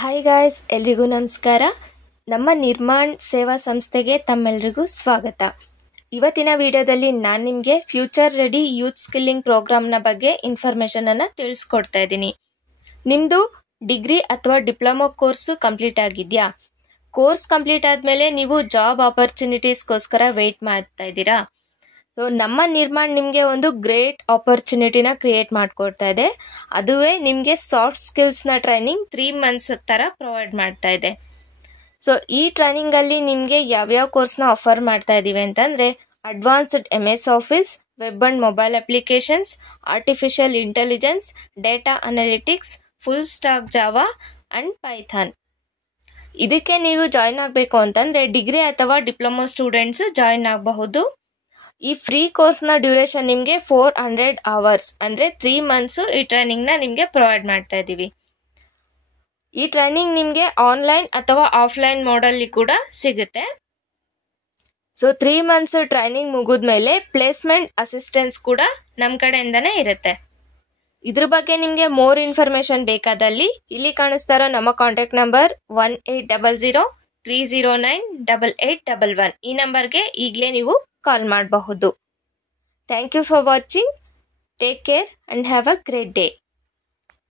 Hi guys, ಎಲ್ರಿಗೂ ನಮಸ್ಕಾರ. ನಮ್ಮ ನಿರ್ಮಾಣ್ ಸೇವಾ ಸಂಸ್ಥೆಗೆ ತಮ್ಮೆಲ್ರಿಗೂ ಸ್ವಾಗತ. ಇವತ್ತಿನ ವಿಡಿಯೋದಲ್ಲಿ ನಾನು ನಿಮಗೆ ಫ್ಯೂಚರ್ ರೆಡಿ ಯೂತ್ ಸ್ಕಿಲ್ಲಿಂಗ್ ಪ್ರೋಗ್ರಾಮ್ನ ಬಗ್ಗೆ ಇನ್ಫಾರ್ಮೇಷನನ್ನು ತಿಳಿಸ್ಕೊಡ್ತಾ ಇದ್ದೀನಿ. ನಿಮ್ಮದು ಡಿಗ್ರಿ ಅಥವಾ ಡಿಪ್ಲೊಮಾ ಕೋರ್ಸು ಕಂಪ್ಲೀಟ್ ಆಗಿದೆಯಾ? ಕೋರ್ಸ್ ಕಂಪ್ಲೀಟ್ ಆದಮೇಲೆ ನೀವು ಜಾಬ್ ಆಪರ್ಚುನಿಟೀಸ್ಗೋಸ್ಕರ ವೆಯ್ಟ್ ಮಾಡ್ತಾ ಇದ್ದೀರಾ? ಸೊ ನಮ್ಮ ನಿರ್ಮಾಣ್ ನಿಮಗೆ ಒಂದು ಗ್ರೇಟ್ ಆಪರ್ಚುನಿಟಿನ ಕ್ರಿಯೇಟ್ ಮಾಡಿಕೊಡ್ತಾ ಇದೆ. ಅದುವೇ ನಿಮಗೆ ಸಾಫ್ಟ್ ಸ್ಕಿಲ್ಸ್ನ ಟ್ರೈನಿಂಗ್ 3 ಮಂತ್ಸ್ ಥರ ಪ್ರೊವೈಡ್ ಮಾಡ್ತಾ ಇದೆ. ಸೊ ಈ ಟ್ರೈನಿಂಗಲ್ಲಿ ನಿಮಗೆ ಯಾವ್ಯಾವ ಕೋರ್ಸ್ನ ಆಫರ್ ಮಾಡ್ತಾ ಇದ್ದೀವಿ ಅಂತಂದರೆ advanced MS office, web and mobile applications, artificial intelligence, data analytics, full stack Java and Python. ಇದಕ್ಕೆ ನೀವು ಜಾಯ್ನ್ ಆಗಬೇಕು ಅಂತಂದರೆ ಡಿಗ್ರಿ ಅಥವಾ ಡಿಪ್ಲೊಮಾ ಸ್ಟೂಡೆಂಟ್ಸ್ ಜಾಯ್ನ್ ಆಗಬಹುದು. ಈ ಫ್ರೀ ಕೋರ್ಸ್ನ ಡ್ಯೂರೇಷನ್ ನಿಮಗೆ 400 ಅವರ್ಸ್ ಅಂದರೆ 3 ಮಂತ್ಸು ಈ ಟ್ರೈನಿಂಗ್ನ ನಿಮಗೆ ಪ್ರೊವೈಡ್ ಮಾಡ್ತಾ ಇದ್ದೀವಿ. ಈ ಟ್ರೈನಿಂಗ್ ನಿಮಗೆ ಆನ್ಲೈನ್ ಅಥವಾ ಆಫ್ಲೈನ್ ಮೋಡಲ್ಲಿ ಕೂಡ ಸಿಗುತ್ತೆ. ಸೊ 3 ಮಂತ್ಸ್ ಟ್ರೈನಿಂಗ್ ಮುಗಿದ್ಮೇಲೆ ಪ್ಲೇಸ್ಮೆಂಟ್ ಅಸಿಸ್ಟೆನ್ಸ್ ಕೂಡ ನಮ್ಮ ಕಡೆಯಿಂದನೇ ಇರುತ್ತೆ. ಇದ್ರ ಬಗ್ಗೆ ನಿಮಗೆ ಮೋರ್ ಇನ್ಫಾರ್ಮೇಷನ್ ಬೇಕಾದಲ್ಲಿ ಇಲ್ಲಿ ಕಾಣಿಸ್ತಾ ಇರೋ ನಮ್ಮ ಕಾಂಟ್ಯಾಕ್ಟ್ ನಂಬರ್ 1800-309-8811 ಈ ನಂಬರ್ಗೆ ಈಗಲೇ ನೀವು ಕಾಲ್ ಮಾಡಬಹುದು. Thank you for watching. Take care and have a great day.